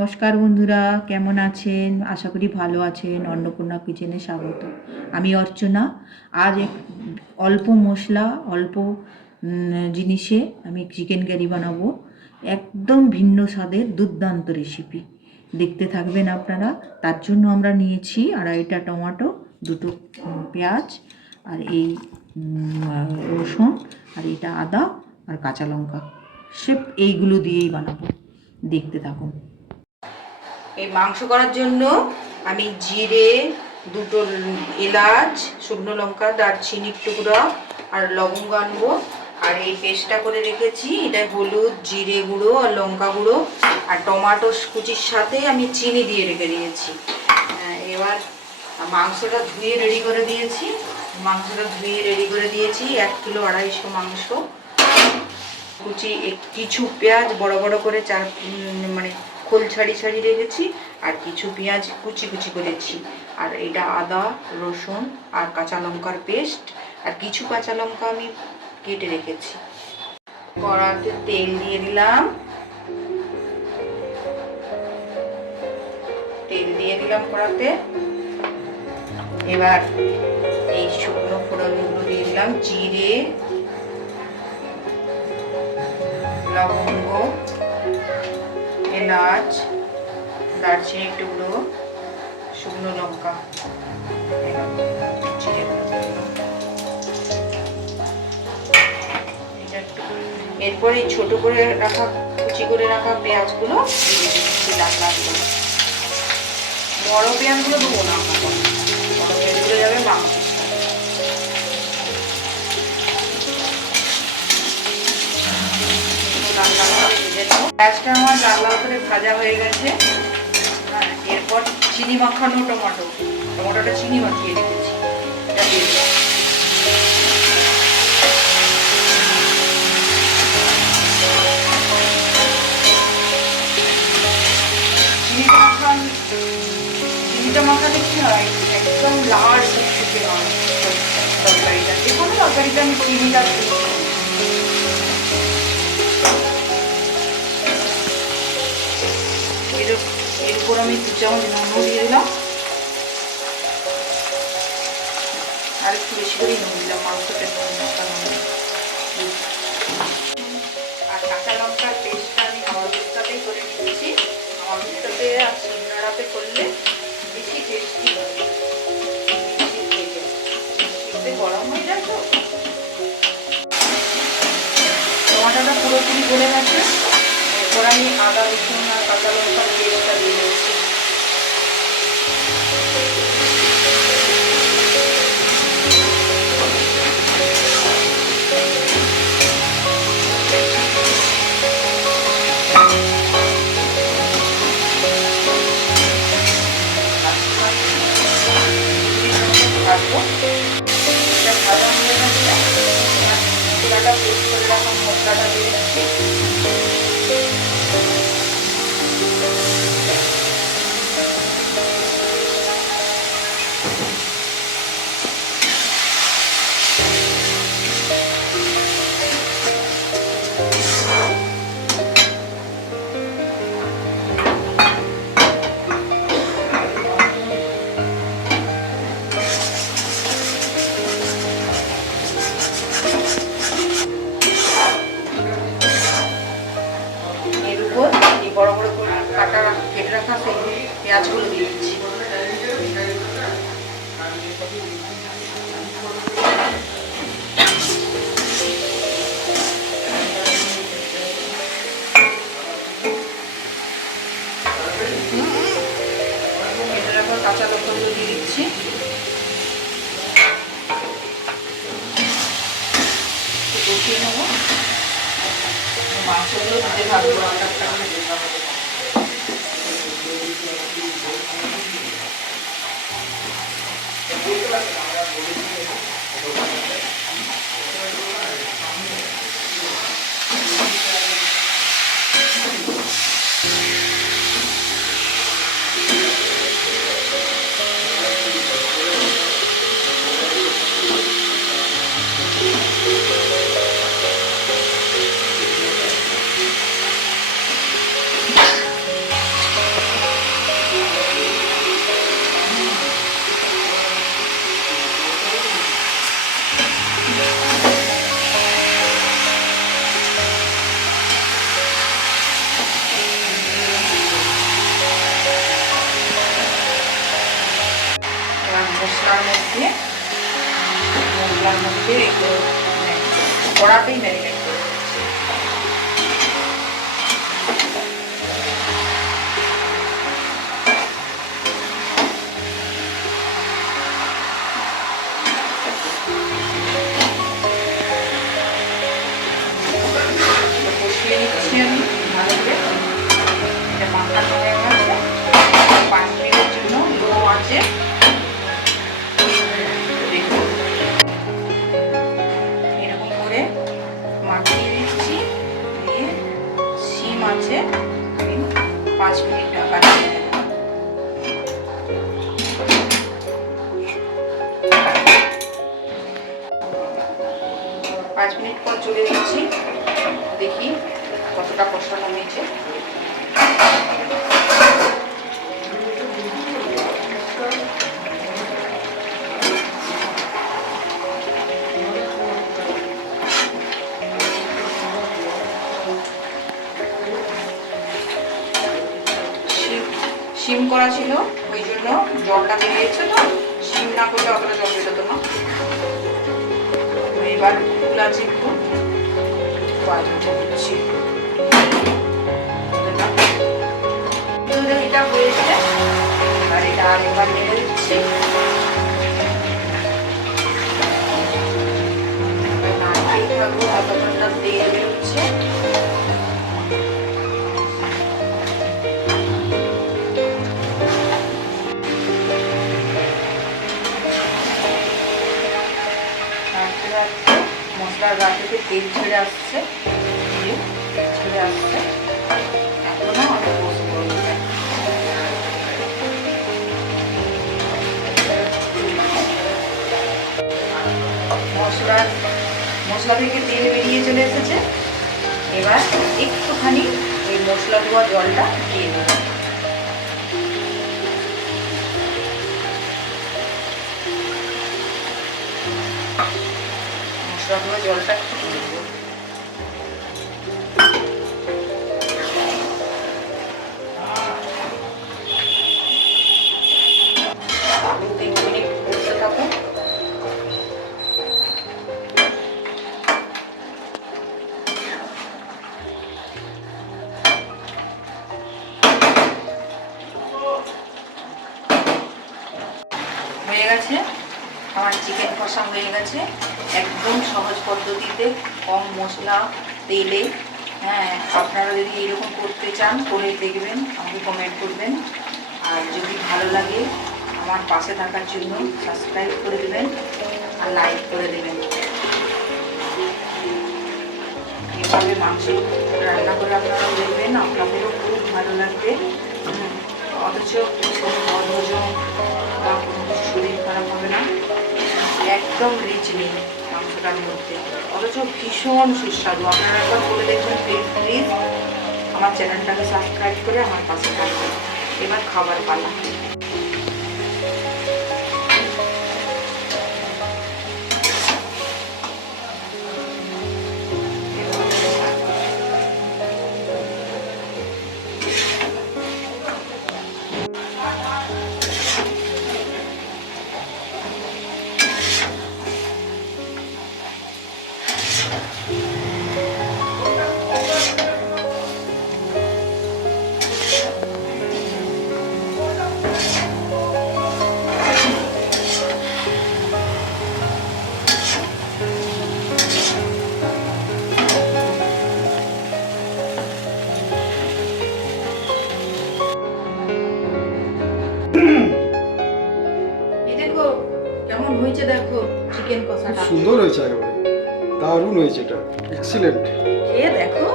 নমস্কার বন্ধুরা, কেমন আছেন? আশা করি ভালো আছেন। অন্নপূর্ণা কিচেনে স্বাগত। আমি অর্চনা। আজ অল্প মশলা, অল্প জিনিসে আমি চিকেন কারি বানাবো। একদম ভিন্ন স্বাদের দুর্দান্ত রেসিপি। দেখতে থাকবেন আপনারা। তার জন্য আমরা নিয়েছি আড়াইটা টমেটো, দুটো পেঁয়াজ, আর এই রসুন, আর এটা আদা আর কাঁচা লঙ্কা। সব এইগুলো দিয়েই বানাবো। দেখতে থাকুন। এই মাংস করার জন্য আমি জিরে, দুটো এলাচ, শুকনো লঙ্কা, দারচিনির টুকরা আর লবঙ্গ আনবো। আর এই পেস্টটা করে রেখেছি, এটা হলুদ, জিরে গুঁড়ো আর লঙ্কা গুঁড়ো আর টমেটো কুচির সাথে আমি চিনি দিয়ে রেখে দিয়েছি। এবার মাংসটা ধুয়ে রেডি করে দিয়েছি। 1 কিলো 250 মাংস। কুচি কিছু পেঁয়াজ বড় বড় করে মানে খোল ছাড়িয়ে রেখেছি, আর কিছু পেঁয়াজ কুচি কুচি করেছি। আর এটা আদা, রসুন আর কাঁচা লঙ্কার পেস্ট, আর কিছু কাঁচা লঙ্কা আমি কেটে রেখেছি। কড়াতে তেল দিয়ে দিলাম। কড়াতে এবার এই শুকনো ফোড়নগুলো দিয়ে দিলাম। জিরে, লবঙ্গ, এলাচ, দারচিনির টুকরো, শুকনো লঙ্কা, এরপরে ছোট করে রাখা কুচি করে রাখা পেঁয়াজগুলো লাল লাল করে। বড় পেঁয়াজগুলো দেবো না, বড় পেঁয়াজগুলো যাবে মাংস। পেঁয়াজটা আমার লাল লাল করে ভাজা হয়ে গেছে। এরপর চিনি মাখানো টমেটোটা চিনি মাখিয়ে রেখেছি, এটা দিয়ে দিলাম। চিনিটা মাখালে কি হয়, একদম লাল শুকশুকে হয় তরকারিটা। যে কোনো তরকারিটা আমি চিনিটা দিই। এর উপর আমি 2 চামচ নুন দিয়ে দিলাম, আর একটু বেশি করে নুন দিলাম, মাংসটা আর কাঁচা লঙ্কার পেস্টটা আমি আমলুটাতেই করে নিয়েছি। আমলুটাতে আর শিলনোড়াতে করলে বেশি টেস্টি হয়, গরম হয়ে যায় তো। টমেটোটা পুরোপুরি গলে গেছে। এরপর আমি আদা, রসুন আর কাঁচা লঙ্কার পেস্টটা দিয়ে দিচ্ছি। এটা ভাজা হয়ে গেছে। মশলাটা পেস্ট করে রাখা মশলাটা দিয়ে দিচ্ছি। বড় বড় করে কেটে রাখা সেই পেঁয়াজগুলো দিয়ে দিচ্ছি। কেটে রাখা কাঁচা লঙ্কাগুলো দিয়ে দিচ্ছি। কষিয়ে নেবো, মাংসগুলো দিতে থাকবো। মধ্যে মশলার মধ্যে এগুলো কড়াতেই ম্যারিনেট করে দিচ্ছি। কষিয়ে নিচ্ছি আমি ভালো করে। এটা মাখানো হয়ে গেছে। 5 মিনিটের জন্য লো আছে এরকম করে মাখিয়ে দিচ্ছি, দিয়ে সিম আছে 5 মিনিট ঢাকা দিয়ে দেবো। 5 মিনিট পর চলে দিচ্ছি, দেখি কতটা কষানো হয়েছে। সিম করা ছিল, ওই জন্য জলটা বেরিয়েছে। তো সিম না করলে অতটা জল বেরোতো না। এবার ফুল আছে একটু দিচ্ছি। এটা হয়েছে, আর এটা আরেকবার নেড়ে দিচ্ছি। তেল বেরোচ্ছে। মশলার গা থেকে তেল ছেড়ে আসছে, এখনো অনেক বসবো। মশলা থেকে তেল বেরিয়ে চলে এসেছে। এবার একটুখানি এই মশলা ধোয়া জলটা দিয়ে দেব। মশলা ধোয়া জলটা একটু দিয়ে দেবো। হয়ে গেছে আমার চিকেন কষা, হয়ে গেছে একদম সহজ পদ্ধতিতে, কম মশলা তেলে। হ্যাঁ, আপনারা যদি এরকম করতে চান করে দেখবেন, আমাকে কমেন্ট করবেন। আর যদি ভালো লাগে আমার পাশে থাকার জন্য সাবস্ক্রাইব করে দেবেন আর লাইক করে দেবেন। এভাবে মাংস রান্না করে আপনারা দেখবেন, আপনাদেরও খুব ভালো লাগবে। অথচ কোনো বদহজম বা কোনো কিছু শরীর খারাপ হবে না। একদম রিচ নেই মাংসটার মধ্যে, অথচ ভীষণ সুস্বাদু। আপনারা একবার করে দেখবেন প্লিজ। আমার চ্যানেলটাকে সাবস্ক্রাইব করে আমার পাশে থাকবেন। এবার খাবার পালা। কেমন হয়েছে দেখো চিকেন কষাটা, সুন্দর হয়েছে, একেবারে দারুণ হয়েছে, এটা এক্সিলেন্ট। খেয়ে দেখো।